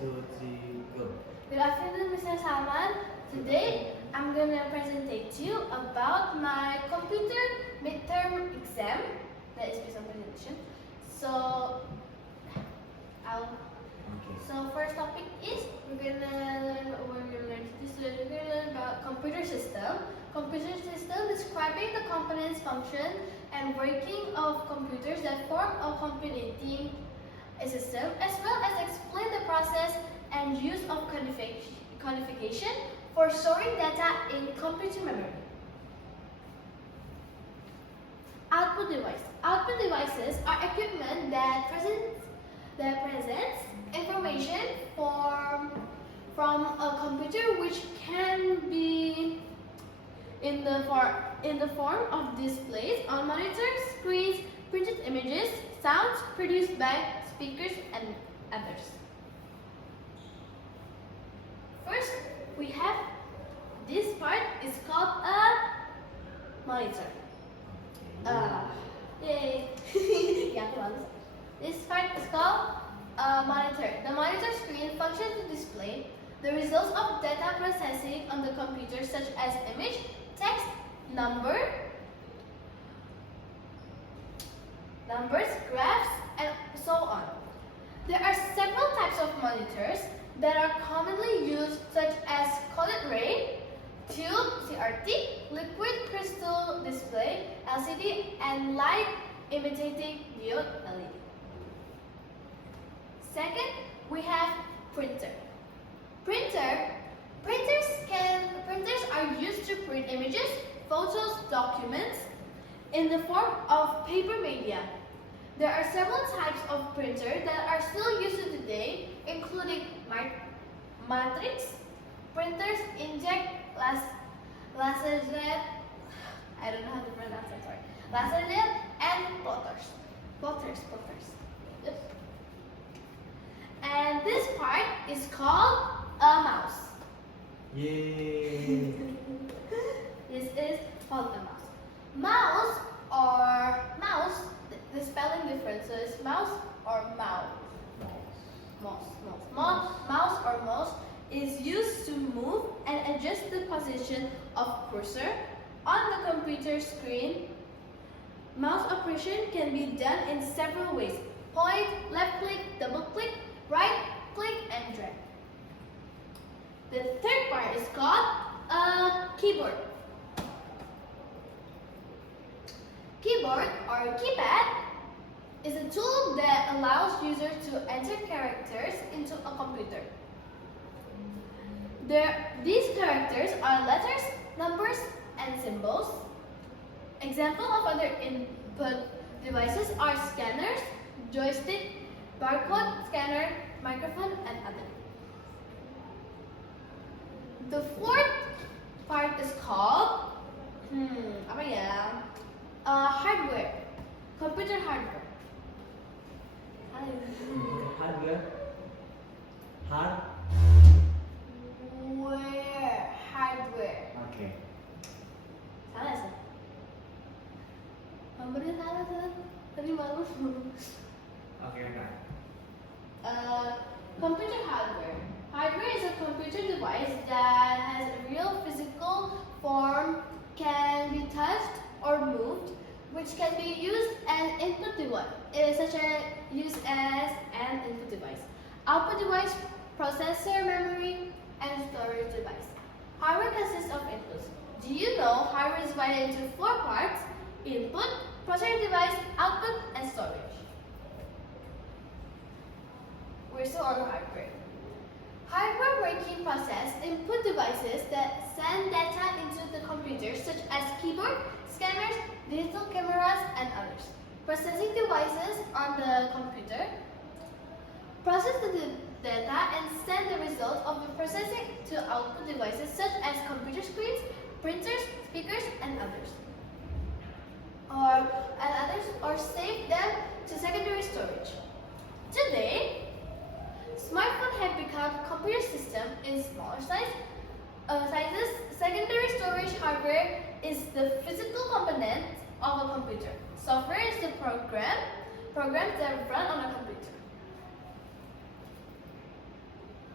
2, 3, go. Good afternoon, Mr. Salman. Today, I'm going to present to you about my computer midterm exam. That is based on presentation. So, first topic is we're gonna learn about computer system. Computer system describing the components, function, and working of computers that form a computing a system, as well as explain the process and use of codification for storing data in computer memory. Output device. Output devices are equipment that presents information from a computer, which can be in the form of displays on monitors, screens, printed images, sounds produced by speakers, and others. First, we have this part is called a monitor. Yay! This part is called a monitor. The monitor screen functions to display the results of data processing on the computer, such as image, text, numbers, graphs, and so on. There are several types of monitors that are commonly used, such as solid ray, tube CRT, liquid crystal display LCD, and light imitating diode LED. Second, we have printer. Printers are used to print images, photos, documents in the form of paper media. There are several types of printer that are still used today, including matrix printers, inkjet, laserjet, I don't know how to pronounce it, sorry, laserjet, and plotters. Yep. And this part is called a mouse. Yay! This is called a mouse. Mouse, the spelling difference is mouse or mouse. Mouse is used to move and adjust the position of cursor on the computer screen. Mouse operation can be done in several ways: point, left click, double click, right click, and drag. The third part is called a keyboard. Keyboard or keypad is a tool that allows users to enter characters into a computer. These characters are letters, numbers, and symbols. Examples of other input devices are scanners, joystick, barcode scanner, microphone, and other. The fourth part is called hardware. Computer hardware. Hardware. Hardware. Okay. Salah sih. Nomornya salah kan? Tadi malu. Okay. Computer hardware. Hardware is a computer device that has a real physical form, can be touched or moved, which can be used as input device, used as an input device, output device, processor, memory, and storage device. Hardware consists of inputs. Do you know hardware is divided into 4 parts: input, processor device, output, and storage? We're still on hardware. Hardware working process input devices that send data into the computer, such as keyboard, scanners, digital cameras, and others. Processing devices on the computer process the data and send the result of the processing to output devices such as computer screens, printers, speakers, and others. Or save them to secondary storage. Today, smartphones have become computer system in smaller sizes. Secondary storage hardware is the physical component of a computer. Software is the programs that run on a computer.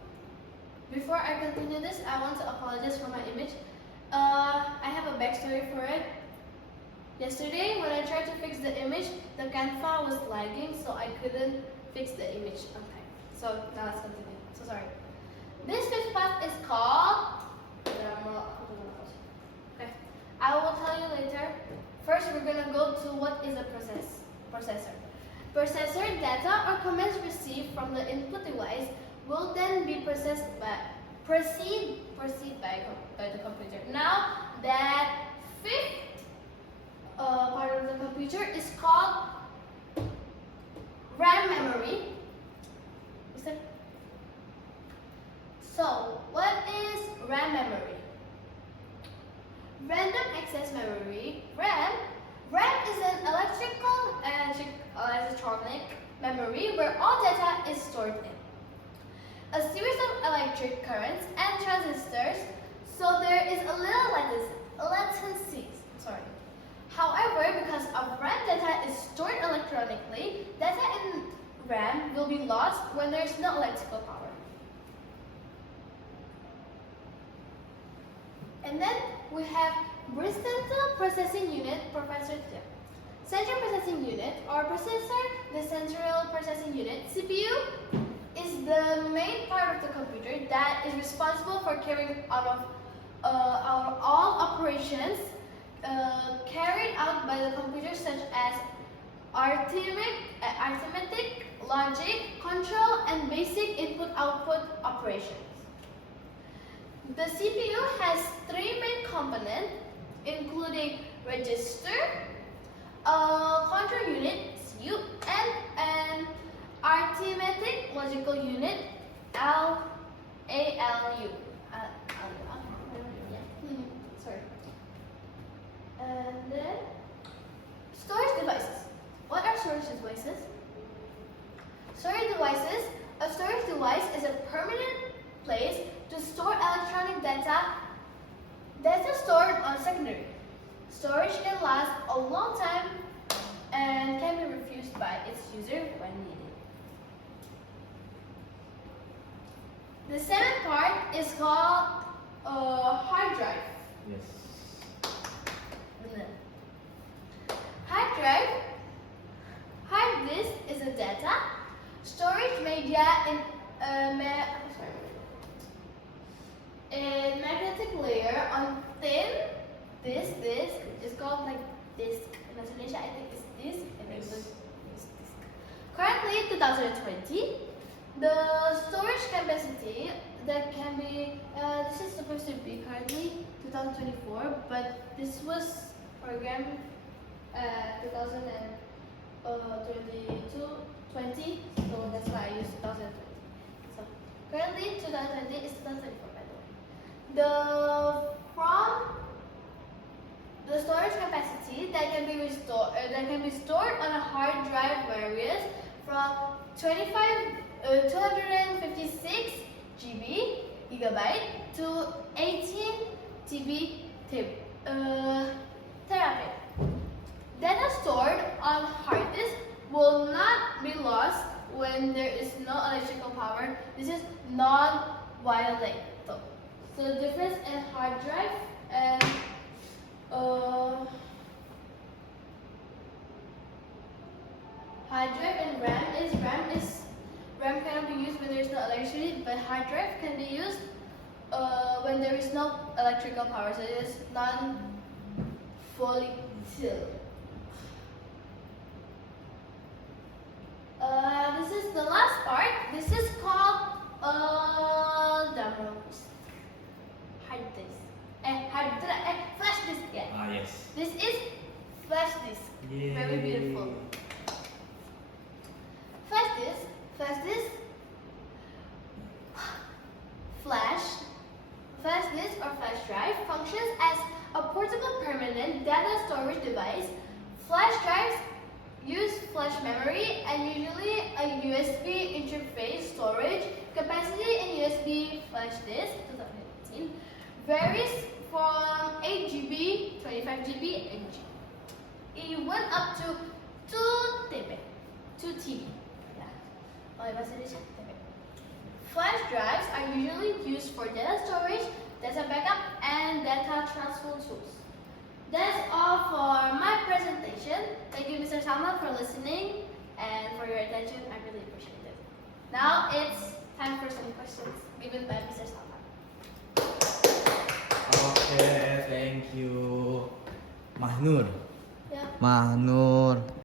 before I continue this, I want to apologize for my image. I have a backstory for it. Yesterday, when I tried to fix the image, the Canva was lagging, so I couldn't fix the image on time. So now let's continue. So sorry. This fifth path is called. Okay, I will tell you later. First, we're gonna go to what is a processor. Processor data or commands received from the input device will then be processed by the computer. Now that fifth part of the computer is called RAM memory. So what is RAM memory? Random access memory, RAM. RAM is an electronic memory where all data is stored in. A series of electric currents and transistors, so there is a little latency. However, because of RAM data is stored electronically, data in RAM will be lost when there is no electrical power. And then we have Central Processing Unit, Central Processing Unit or processor, the Central Processing Unit, CPU, is the main part of the computer that is responsible for carrying out all operations carried out by the computer, such as arithmetic, logic, control, and basic input-output operations. The CPU has three main components, including register, control unit (CPU), and an arithmetic logical unit (ALU). And then storage devices. What are storage devices? Storage devices. A storage device is a permanent place to store electronic data stored on secondary. Storage can last a long time and can be refused by its user when needed. The seventh part is called hard drive. Yes. Hard disk is a data storage media in magnetic layer on thin. This is called like disk. In Indonesia, I think it's disk, and Yes. English is disk. Currently, 2020, the storage capacity that can be. This is supposed to be currently 2024, but this was programmed 2020, so that's why I use 2020. So currently 2020 is 2024, by the way. The storage capacity that can be stored on a hard drive varies from 256 gigabyte to 18 terabyte. Data stored on hard disk will not be lost when there is no electrical power. This is non-violate. So the difference in hard drive and RAM cannot be used when there is no electricity, but hard drive can be used when there is no electrical power. So it is non-volatile. This is the last part. This is called flash disk. Yeah. Yes. This is flash disk. Yay. Very beautiful. Flash disk, flash disk or flash drive functions as a portable permanent data storage device. Flash drives use flash memory and usually a USB interface. Storage capacity in USB flash disk 2018 varies from 8 GB, 25 GB, and even up to 2 TB. Yeah. Flash drives are are usually used for data storage, data backup, and data transfer tools. That's all for my presentation. Thank you, Mr. Salman, for listening and for your attention. I really appreciate it. Now it's time for some questions given by Mr. Salman. Oke, thank you. Mahnur. Yeah. Mahnur,